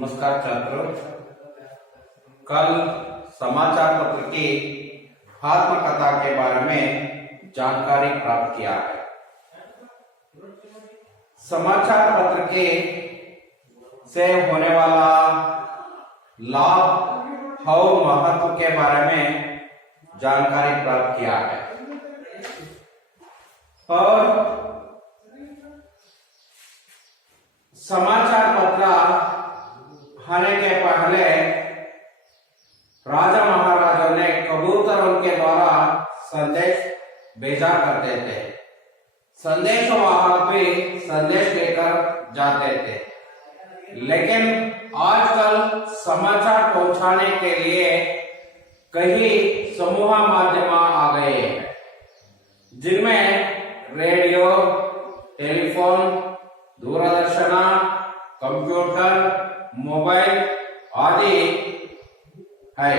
नमस्कार छात्रों। कल समाचार पत्र की आत्मकथा के बारे में जानकारी प्राप्त किया है। समाचार पत्र के से होने वाला लाभ और महत्व के बारे में जानकारी प्राप्त किया है और समाचार पत्र आने के पहले राजा महाराजा ने कबूतरों के द्वारा संदेश भेजा करते थे। संदेश वाहक भी संदेश लेकर जाते थे, लेकिन आजकल समाचार पहुंचाने के लिए कई समूह माध्यम आ गए हैं, जिनमें radio, telephone, Doordarshan, computer, mobile आदि है।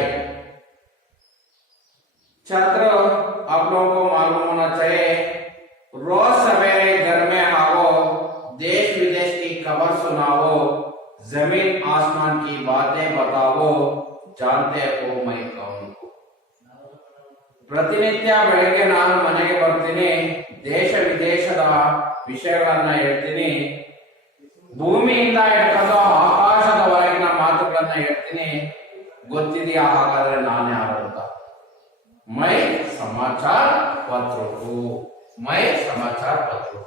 छात्रों, आप लोगों को मालूम होना चाहिए, रोज सवेरे घर में आओ, देश विदेश की खबर सुनाओ, जमीन आसमान की बातें बताओ, जानते हो मैं कौन हूं। ಪ್ರತಿನಿತ್ಯ ಬೆಳಗ್ಗೆ ನಾನು ಮನೆಗೆ ಬರ್ತೀನಿ, ದೇಶ ವಿದೇಶದ ವಿಷಯಗಳನ್ನ ಹೇಳ್ತೀನಿ, ಭೂಮಿಯಿಂದ ಹಿಡ್ಕೊಂಡು ಆಕಾಶದವರೆಗಿನ ಮಾತುಗಳನ್ನ ಹೇಳ್ತೀನಿ। ಗೊತ್ತಿದೆಯಾ ಹಾಗಾದ್ರೆ ನಾನು ಯಾರು ಅಂತ? मैं समाचार पत्र हूँ, मैं समाचार पत्र हूँ।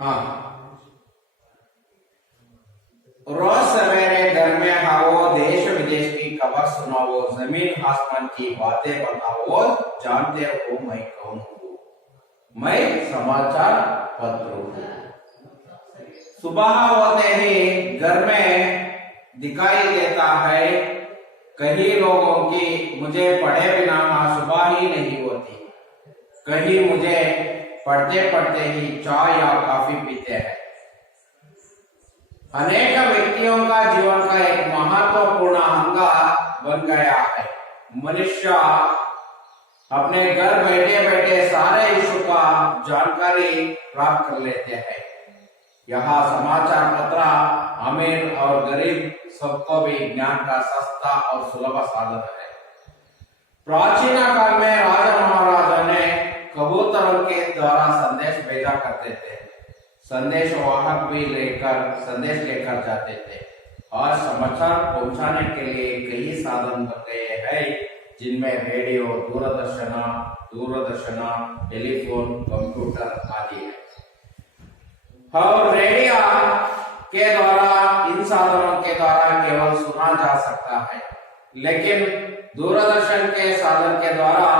हाँ, रोज सवेरे घर में आओ, देश विदेश की खबर सुनाओ, जमीन आसमान की बातें बताओ, जानते हो मैं कौन हूँ? मैं समाचार पत्र हूँ। सुबह होते ही घर में दिखाई देता है कई लोगों की मुझे पढ़े बिना सुबह ही नहीं होती, कहीं मुझे पढ़ते पढ़ते ही चाय या कॉफी पीते हैं। अनेक व्यक्तियों का जीवन का एक महत्वपूर्ण अंग बन गया है। मनुष्य अपने घर बैठे बैठे सारे इशू का जानकारी प्राप्त कर लेते हैं। यहाँ समाचार पत्र अमीर और गरीब सबको भी ज्ञान का सस्ता और सुलभ साधन है। प्राचीन काल में राजा महाराजा ने कबूतरों के द्वारा संदेश भेजा करते थे। संदेश वाहक भी संदेश लेकर जाते थे और समाचार पहुंचाने के लिए कई साधन बन गए हैं, जिनमें रेडियो, दूरदर्शन, टेलीफोन, कंप्यूटर आदि है। और रेडियो के द्वारा, इन साधनों के द्वारा केवल सुना जा सकता है, लेकिन दूरदर्शन के साधन के द्वारा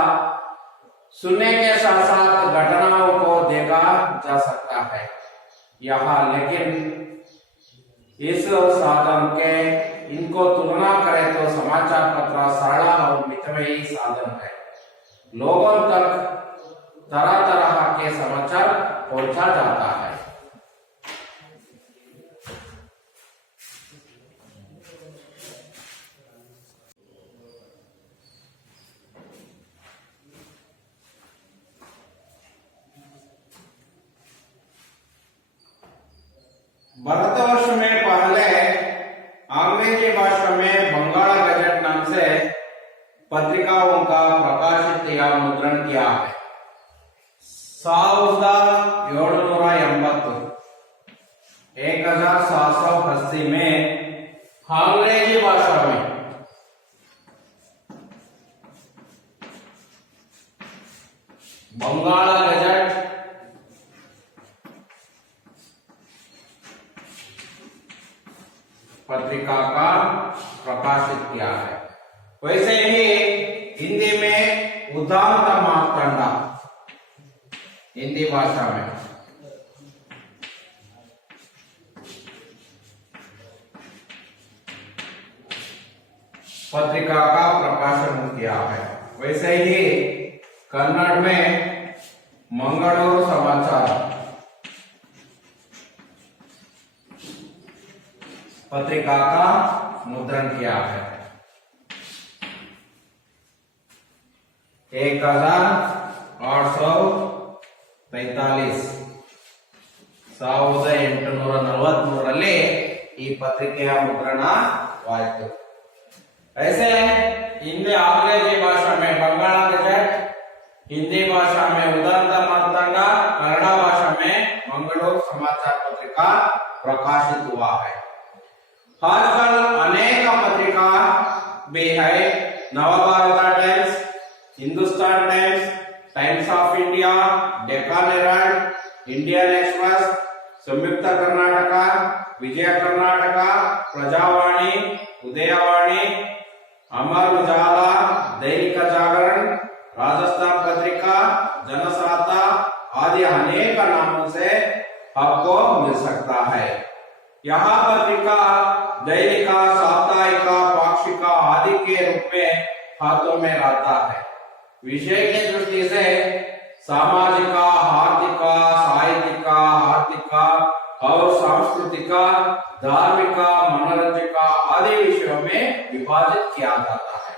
सुनने के साथ साथ घटनाओं को देखा जा सकता है। यहाँ लेकिन इस साधन के इनको तुलना करें तो समाचार पत्र सरल और मितव्ययी साधन है। लोगों तक तरह तरह के समाचार पहुंचा जाता है। भारतवर्ष में पहले अंग्रेजी भाषा में बंगाल गजट नाम से पत्रिकाओं का प्रकाशित या मुद्रण किया है। 1780 में अंग्रेजी भाषा में बंगाल गजट पत्रिका का प्रकाशित किया है। वैसे ही हिंदी में उदांत मार्तंड, हिंदी भाषा में पत्रिका का प्रकाशन किया है। वैसे ही कन्नड़ में मंगलूरु समाचार पत्रिका का मुद्रण किया है। 1843 1843 ಈ ಪತ್ರಿಕೆಯ ಮುದ್ರಣವಾಯಿತು। ऐसे हिंदी अंग्रेजी भाषा में बंगाला गजट, हिंदी भाषा में उदंत मार्तंड, कन्नड़ भाषा में मंगलूरु समाचार पत्रिका प्रकाशित हुआ है। आजकल अनेक पत्रिका भी है। Navbharat times, Hindustan times, times of India, Deccan Herald, Indian express, संयुक्त कर्नाटक, विजय कर्नाटक, प्रजावाणी, उदयवाणी, अमर उजाला, दैनिक जागरण, राजस्थान पत्रिका, जनसाता आदि अनेक नामों से आपको मिल सकता है। यह पत्रिका दैनिक, साप्ताहिक, पाक्षिक आदि के रूप में हाथों में रहता है। विषय की दृष्टि से सामाजिक, आर्थिक, साहित्यिक, आर्थिक और सांस्कृतिक, धार्मिक, मनोरंजक आदि विषयों में विभाजित किया जाता है।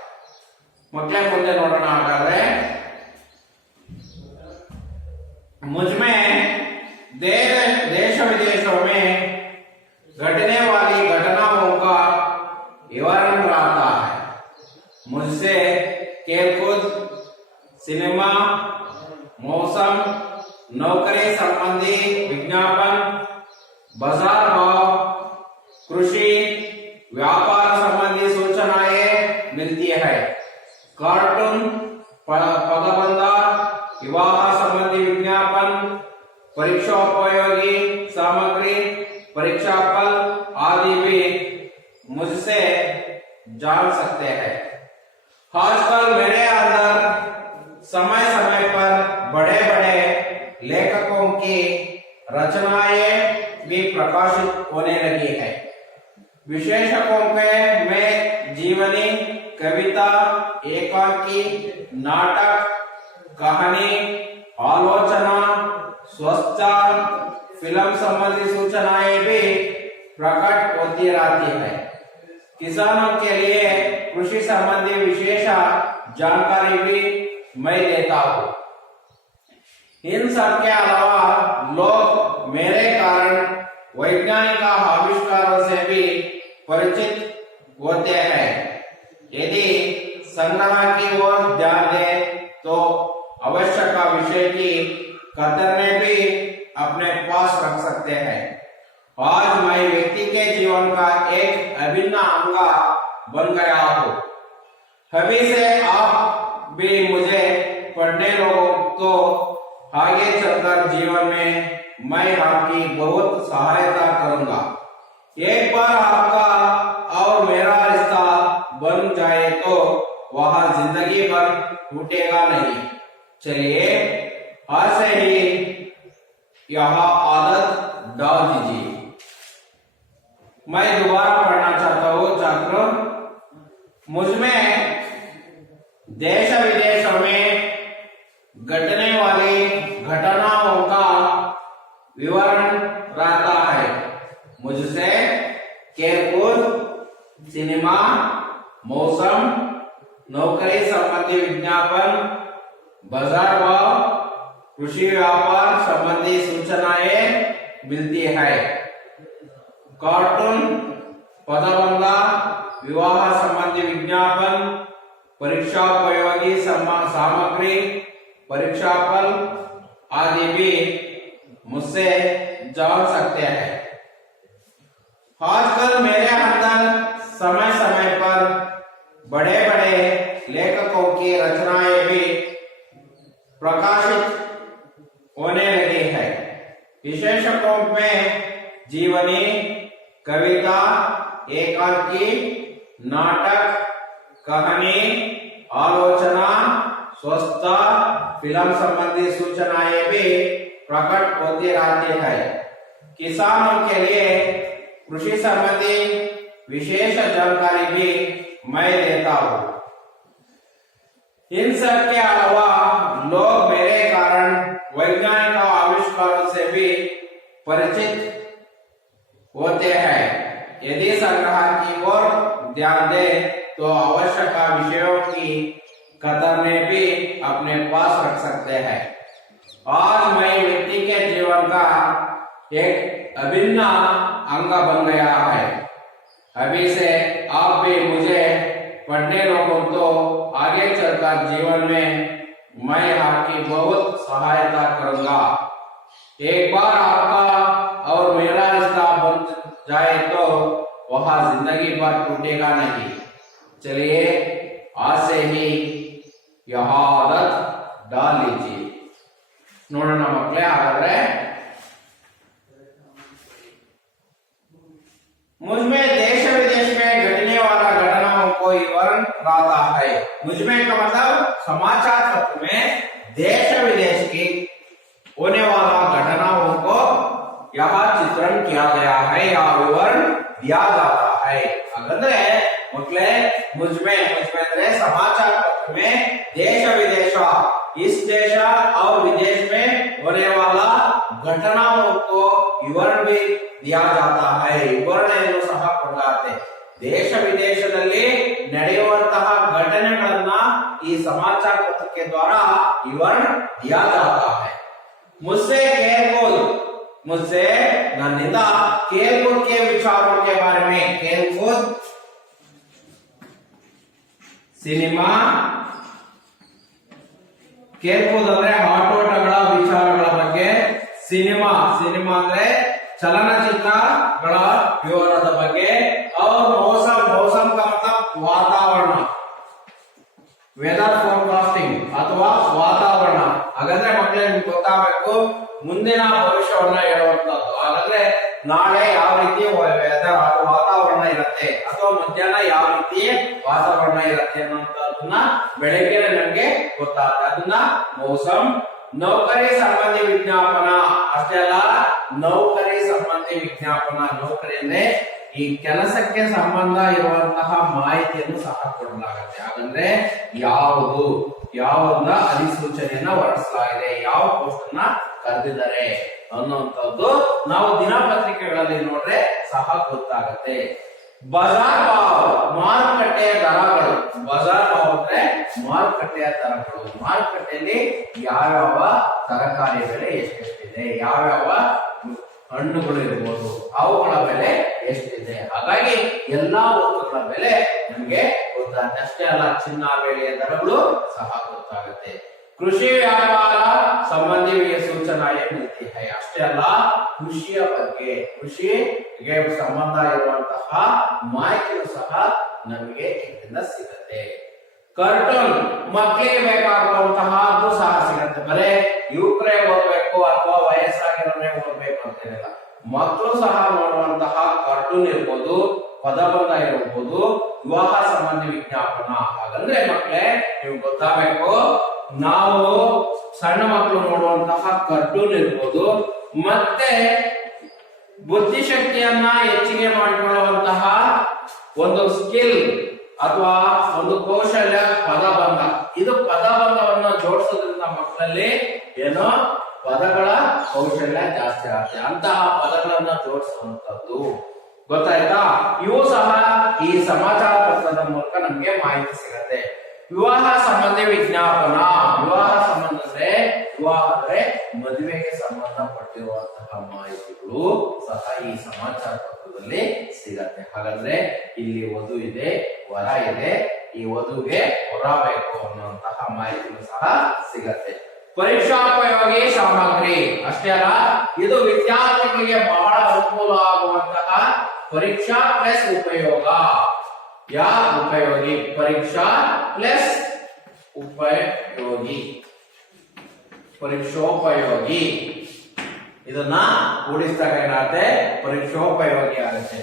मुझे नोटना हागाದ್ರೆ मुझमें देश विदेशों में घटने वाली घटनाओं का विवरण रहता है। मुझसे खेलकूद, सिनेमा, मौसम, नौकरी संबंधी विज्ञापन, बाजार भाव, कृषि, व्यापार संबंधी सूचनाएं मिलती है। कार्टून, पदबंध, विवाह संबंधी विज्ञापन, परीक्षोपयोगी सामग्री, परीक्षा फल आदि भी मुझसे जान सकते हैं। आजकल मेरे अंदर समय समय पर बड़े बड़े लेखकों की रचनाएं भी प्रकाशित होने लगी है। विशेषकों में जीवनी, कविता, एकांकी, नाटक, कहानी, आलोचना, स्वचार, फिल्म संबंधी सूचनाएं भी प्रकट होती रहती है। किसानों के लिए कृषि संबंधी विशेष जानकारी भी मैं देता हूँ। इन सब के अलावा लोग मेरे कारण वैज्ञानिक आविष्कारों से भी परिचित होते हैं। यदि संग्रह की ओर ध्यान दें तो आवश्यक विषय की कतरने भी अपने पास रख सकते हैं। आज मैं व्यक्ति के जीवन का एक अभिन्न अंग बन गया हूँ। अभी से आप भी मुझे पढ़ने लोगों तो आगे चलकर जीवन में मैं आपकी बहुत सहायता करूंगा। एक बार आपका और मेरा रिश्ता बन जाए तो वह जिंदगी भर टूटेगा नहीं। चलिए आज से ही यह आदत डाल दीजिए। मैं दोबारा पढ़ना चाहता हूँ छात्रों। मुझमें देश विदेशों में घटने वाली घटनाओं का विवरण रहता है। मुझसे खेलकूद, सिनेमा, मौसम, नौकरी संबंधी विज्ञापन, बाजार भाव, कृषि व्यापार संबंधी सूचनाएं मिलती है। कार्टून, पदबंध, विवाह संबंधी विज्ञापन, परीक्षोपयोगी सामग्री, परीक्षा फल आदि भी मुझसे जान सकते हैं। आजकल मेरे अंदर समय समय पर बड़े बड़े लेखकों की रचनाएं भी प्रकाशित होने लगी है। विशेषकों में जीवनी, कविता, एकांकी, नाटक, कहानी, आलोचना, स्वच्छता, फिल्म संबंधी सूचनाएं भी प्रकट होती रहती है। किसानों के लिए कृषि संबंधी विशेष जानकारी भी मैं देता हूँ। इन सब के अलावा लोग मेरे कारण वैज्ञानिक आविष्कारों से भी परिचित होते हैं। यदि संग्रह की ओर ध्यान दे तो आवश्यक विषयों की कतर में भी अपने पास रख सकते हैं। आज मैं व्यक्ति के जीवन का एक अभिन्न अंग बन गया है। अभी से आप भी मुझे पढ़ने लोगों तो आगे चलकर जीवन में मैं आपकी बहुत सहायता करूंगा। एक बार आपका और मेरा रिश्ता बन जाए तो वह जिंदगी भर टूटेगा नहीं। चलिए आज से ही यह आदत डाल लीजिए। ನೋಡೋಣ ಮಕ್ಕಳೇ, ಹಾಗಾದ್ರೆ मुझमें देश विदेश में घटने वाला घटनाओं को विवरण रहता है। मुझमें का मतलब समाचार पत्र में देश विदेश की होने वाला घटनाओं को यहाँ चित्रण किया गया है या विवरण दिया जाता है। हाಗಾದ್ರೆ ಮಕ್ಕಳೇ मुझमें ಅಂದ್ರೆ समाचार पत्र में देश विदेश, इस देश और विदेश में होने वाला घटनाओं को विवरण भी दिया जाता है। ವಿವರಣೆಯನ್ನು ಸಹ ಕೊಡಲಾಗುತ್ತೆ। ದೇಶ ವಿದೇಶದಲ್ಲಿ ನಡೆಯುವಂತಹ ಘಟನೆಗಳನ್ನ ಈ ಸಮಾಚಾರ ಪತ್ರಕ್ಕೆ द्वारा विवरण दिया जाता है। मुझसे खेलकूद, मुझसे नन्निंद खेलकूद के विचारों के बारे में, खेलकूद ಸಿನಿಮಾ, खेलकूद ಅಂದ್ರೆ ಆಟೋಟಗಳ ವಿಚಾರಗಳ ಬಗ್ಗೆ, ಸಿನಿಮಾ ಅಂದ್ರೆ ಚಲನಚಿತ್ರಗಳ ವಿವರಣದ ಬಗ್ಗೆ, और मौसम का मतलब वातावरण, ವೆದರ್ ಫೋರ್ಕಾಸ್ಟಿಂಗ್ ಅಥವಾ ವಾತಾವರಣ। ಹಾಗಾದ್ರೆ ಮಕ್ಕಳೇ ನಿಮ್ಗೆ ಗೊತ್ತಾಗಬೇಕು ಮುಂದಿನ ಭವಿಷ್ಯವನ್ನ ಹೇಳುವಂತದ್ದು। ಹಾಗಾದ್ರೆ ನಾಳೆ ಯಾವ ರೀತಿ ವೆದರ್ ವಾತಾವರಣ ಇರುತ್ತೆ ಅಥವಾ ಮಧ್ಯಾಹ್ನ ಯಾವ ರೀತಿ ವಾತಾವರಣ ಇರುತ್ತೆ ಅನ್ನೋದನ್ನ ಬೆಳಗ್ಗೆ ನಮ್ಗೆ ಗೊತ್ತಾಗುತ್ತೆ, ಅದನ್ನ ಮೌಸಮ್। ನೌಕರಿ ಸಂಬಂಧಿ ವಿಜ್ಞಾಪನ, ಅಷ್ಟೇ ಅಲ್ಲ ನೌಕರಿ ಸಂಬಂಧಿ ವಿಜ್ಞಾಪನ, ನೌಕರಿ ಅಂದ್ರೆ ಈ ಕೆಲಸಕ್ಕೆ ಸಂಬಂಧ ಇರುವಂತಹ ಮಾಹಿತಿಯನ್ನು ಸಹ ಕೊಡಲಾಗುತ್ತೆ। ಹಾಗಂದ್ರೆ ಯಾವುದನ್ನ ಅಧಿಸೂಚನೆಯನ್ನ ಹೊರಡಿಸಲಾಗಿದೆ, ಯಾವ ಪೋಸ್ಟ್ ಅನ್ನ ಕರೆದಿದ್ದಾರೆ ಅನ್ನುವಂಥದ್ದು ನಾವು ದಿನಪತ್ರಿಕೆಗಳಲ್ಲಿ ನೋಡ್ರೆ ಸಹ ಗೊತ್ತಾಗುತ್ತೆ। ಬಜಾರ್ ಭಾವ್, ಮಾರುಕಟ್ಟೆಯ ದರಗಳು, ಬಜಾರ್ ಭಾವ್ ಅಂದ್ರೆ ಮಾರುಕಟ್ಟೆಯ ದರಗಳು, ಮಾರುಕಟ್ಟೆಯಲ್ಲಿ ಯಾವ್ಯಾವ ತರಕಾರಿ ಬೆಲೆ ಎಷ್ಟೆಷ್ಟಿದೆ, ಯಾವ್ಯಾವ ಹಣ್ಣುಗಳು ಇರ್ಬೋದು ಅವುಗಳ ಬೆಲೆ ಎಷ್ಟಿದೆ, ಹಾಗಾಗಿ ಎಲ್ಲಾ ವಸ್ತುಗಳ ಬೆಲೆ ನಮ್ಗೆ ಗೊತ್ತಾಗುತ್ತೆ। ಅಷ್ಟೇ ಅಲ್ಲ ಚಿನ್ನ ಬೆಲೆಯ ದರಗಳು ಸಹ ಗೊತ್ತಾಗುತ್ತೆ। ಕೃಷಿ ವ್ಯಾಪಾರ ಸಂಬಂಧಿ ಸೂಚನಾ ಮಿಲ್ತಿ ಹೈ, ಅಷ್ಟೇ ಅಲ್ಲ ಕೃಷಿಯ ಬಗ್ಗೆ, ಕೃಷಿಗೆ ಸಂಬಂಧ ಇರುವಂತಹ ಮಾಹಿತಿಯು ಸಹ ನಮಗೆ ಇದರಿಂದ ಸಿಗುತ್ತೆ। ಕಾರ್ಟೂನ್ ಮಕ್ಕಳಿಗೆ ಬೇಕಾಗುವಂತಹದ್ದು ಸಹ ಸಿಗುತ್ತೆ, ಬರೇ ಯುವಕರೇ ಓದಬೇಕು ಅಥವಾ ವಯಸ್ಸಾಗಿರೋರೇ ಓದಬೇಕು ಅಂತೇನಿಲ್ಲ, ಮಕ್ಕಳು ಸಹ ನೋಡುವಂತಹ ಕಾರ್ಟೂನ್ ಇರ್ಬೋದು, ಪದಬಂಧ ಇರಬಹುದು, ವಿವಾಹ ಸಂಬಂಧಿ ವಿಜ್ಞಾಪನ। ಹಾಗಂದ್ರೆ ಮಕ್ಕಳೇ ನೀವು ಗೊತ್ತಾಗಬೇಕು, ನಾವು ಸಣ್ಣ ಮಕ್ಕಳು ನೋಡುವಂತಹ ಕಾರ್ಟೂನ್ ಇರ್ಬೋದು, ಮತ್ತೆ ಬುದ್ಧಿಶಕ್ತಿಯನ್ನ ಹೆಚ್ಚಿಗೆ ಮಾಡಿಕೊಳ್ಳುವಂತಹ ಒಂದು ಸ್ಕಿಲ್ ಅಥವಾ ಒಂದು ಕೌಶಲ್ಯ ಪದಬಂಧ। ಇದು ಪದಬಂಧವನ್ನ ಜೋಡಿಸೋದ್ರಿಂದ ಮಕ್ಕಳಲ್ಲಿ ಏನೋ ಪದಗಳ ಕೌಶಲ್ಯ ಜಾಸ್ತಿ ಆಗುತ್ತೆ, ಅಂತಹ ಪದಗಳನ್ನ ಜೋಡಿಸುವಂತದ್ದು ಗೊತ್ತಾಯ್ತಾ। ಇವು ಸಹ ಈ ಸಮಾಚಾರ ಪತ್ರದ ಮೂಲಕ ನಮ್ಗೆ ಮಾಹಿತಿ ಸಿಗತ್ತೆ। ವಿವಾಹ ಸಂಬಂಧಿ ವಿಜ್ಞಾಪನ, ವಿವಾಹ ಸಂಬಂಧ ಅಂದ್ರೆ ಮದುವೆಗೆ ಸಂಬಂಧಪಟ್ಟಿರುವಂತಹ ಮಾಹಿತಿಗಳು ಸಹ ಈ ಸಮಾಚಾರ ಪತ್ರದಲ್ಲಿ ಸಿಗತ್ತೆ। ಹಾಗಾದ್ರೆ ಇಲ್ಲಿ ವಧು ಇದೆ, ವರ ಇದೆ, ಈ ವಧುಗೆ ವರ ಬೇಕು ಅನ್ನುವಂತಹ ಮಾಹಿತಿಗಳು ಸಹ ಸಿಗತ್ತೆ। ಪರೀಕ್ಷಾಪಯೋಗಿ ಸಾಮಗ್ರಿ, ಅಷ್ಟೇ ಅಲ್ಲ ಇದು ವಿದ್ಯಾರ್ಥಿಗಳಿಗೆ ಬಹಳ ಅನುಕೂಲ ಆಗುವಂತಹ ಪರೀಕ್ಷಾ ಪ್ಲಸ್ ಉಪಯೋಗ या उपयोगी, परीक्षा प्लस उपयोगी, ಪರೀಕ್ಷೋಪಯೋಗಿ ಇದನ್ನ ಕೂಡಿಸಿದಾಗ ಏನಾಗುತ್ತೆ ಪರೀಕ್ಷೋಪಯೋಗಿ ಆಗುತ್ತೆ।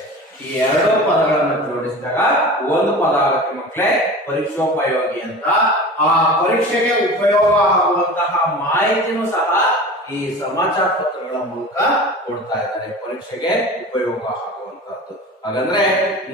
ಈ ಎರಡು ಪದಗಳನ್ನು ಜೋಡಿಸಿದಾಗ ಒಂದು ಪದ ಆಗುತ್ತೆ ಮಕ್ಕಳೇ ಪರೀಕ್ಷೋಪಯೋಗಿ ಅಂತ। ಆ ಪರೀಕ್ಷೆಗೆ ಉಪಯೋಗ ಆಗುವಂತಹ ಮಾಹಿತಿನೂ ಸಹ ಈ ಸಮಾಚಾರ ಪತ್ರಗಳ ಮೂಲಕ ಕೊಡ್ತಾ ಇದ್ದಾರೆ, ಪರೀಕ್ಷೆಗೆ ಉಪಯೋಗ ಆಗುವಂತಹದ್ದು। ಹಾಗಂದ್ರೆ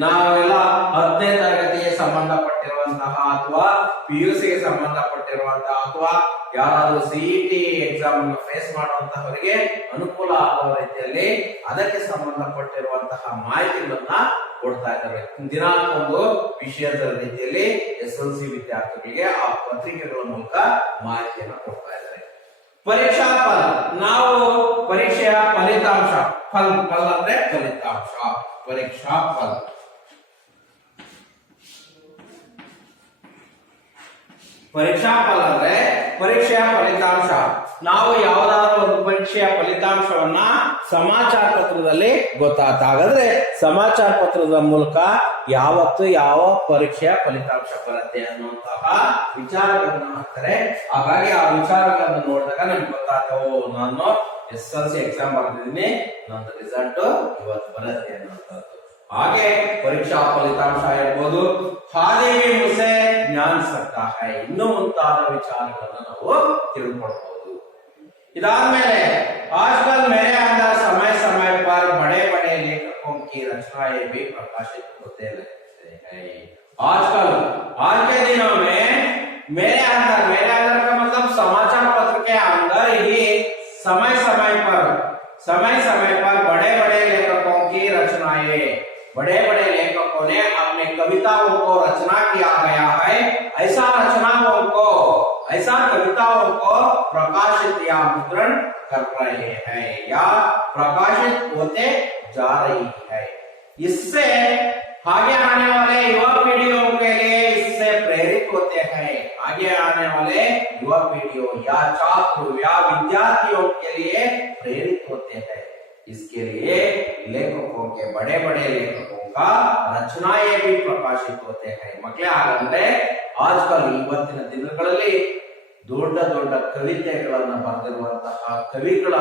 ನಾವೆಲ್ಲ 10ನೇ ತರಗತಿಗೆ ಸಂಬಂಧಪಟ್ಟಿರುವ ಸಂಬಂಧಪಟ್ಟಿರುವಂತಹ ಅಥವಾ ಪಿಯುಸಿಗೆ ಸಂಬಂಧಪಟ್ಟಿರುವಂತಹ ಅಥವಾ ಯಾರಾದ್ರೂ ಸಿಇಟಿ ಎಕ್ಸಾಮ್ ಫೇಸ್ ಮಾಡುವಂತಹವರಿಗೆ ಅನುಕೂಲ ಆಗುವ ರೀತಿಯಲ್ಲಿ ಅದಕ್ಕೆ ಸಂಬಂಧಪಟ್ಟಿರುವಂತಹ ಮಾಹಿತಿಗಳನ್ನ ಕೊಡ್ತಾ ಇದ್ದಾರೆ. ದಿನಾಂಕ ಒಂದು ವಿಷಯದ ರೀತಿಯಲ್ಲಿ SLC ವಿದ್ಯಾರ್ಥಿಗಳಿಗೆ ಆ ಪತ್ರಿಕೆಗಳ ಮೂಲಕ ಮಾಹಿತಿಯನ್ನು ಕೊಡ್ತಾ ಇದ್ದಾರೆ. ಪರೀಕ್ಷಾ ಫಲ, ನಾವು ಪರೀಕ್ಷೆಯ ಫಲಿತಾಂಶ, ಫಲ ಅಂದ್ರೆ ಫಲಿತಾಂಶ, ಪರೀಕ್ಷಾ ಫಲ. ಪರೀಕ್ಷಾ ಫಲ ಅಂದ್ರೆ ಪರೀಕ್ಷೆಯ ಫಲಿತಾಂಶ. ನಾವು ಯಾವುದಾದ್ರೂ ಒಂದು ಪರೀಕ್ಷೆಯ ಫಲಿತಾಂಶವನ್ನ ಸಮಾಚಾರ ಪತ್ರದಲ್ಲಿ ಗೊತ್ತಾಗ್ತಾಗಾದ್ರೆ ಸಮಾಚಾರ ಪತ್ರದ ಮೂಲಕ ಯಾವತ್ತು ಯಾವ ಪರೀಕ್ಷೆಯ ಫಲಿತಾಂಶ ಬರುತ್ತೆ ಅನ್ನುವಂತಹ ವಿಚಾರಗಳನ್ನ ಹಾಕ್ತಾರೆ. ಹಾಗಾಗಿ ಆ ವಿಚಾರಗಳನ್ನು ನೋಡಿದಾಗ ನಮ್ಗೆ ಗೊತ್ತಾಗ್ತಾವೋ ನಾನು SLC ಎಕ್ಸಾಮ್ ಬರ್ದಿದ್ದೀನಿ, ನನ್ನ ರಿಸಲ್ಟ್ ಇವತ್ತು ಬರುತ್ತೆ ಅನ್ನುವಂಥದ್ದು. ಹಾಗೆ ಪರೀಕ್ಷಾ ಫಲಿತಾಂಶ ಇರ್ಬೋದು, ಹಾದಿ ಮುಸೆ ಜ್ಞಾನ ಸಕ್ತಾ ಹೈ, ಇನ್ನೂ ಮುಂತಾದ ವಿಚಾರಗಳನ್ನ ನಾವು ತಿಳ್ಕೊಳ್ಬಹುದು. ಇದಾದ್ಮೇಲೆ आजकल मेरे अंदर समय समय पर बड़े बड़े लेखकों की रचनाएं भी प्रकाशित होते रहते हैं. आजकल आज के दिनों में मेरे अंदर का मतलब समाचार पत्र के अंदर ही समय समय पर बड़े बड़े लेखकों की रचनाएं, बड़े बड़े लेखकों ने अपने कविताओं को रचना किया गया है. ऐसा कविताओं को प्रकाशित या मुद्रण कर रहे हैं या प्रकाशित होते जा रही है. इससे आगे आने वाले युवा पीढ़ियों के लिए इससे प्रेरित होते हैं. आगे आने वाले युवा पीढ़ियों या छात्रों या विद्यार्थियों के लिए प्रेरित होते हैं. इसके लिए लेखकों के बड़े बड़े लेखकों का रचनाएं भी प्रकाशित होते हैं. मಕ್ಕಳೇ ಹಾಗಂದ್ರೆ ಆಜ್ಕಲ್ ಇವತ್ತಿನ ದಿನಗಳಲ್ಲಿ ದೊಡ್ಡ ದೊಡ್ಡ ಕವಿತೆಗಳನ್ನ ಬರೆದಿರುವಂತಹ ಕವಿಗಳ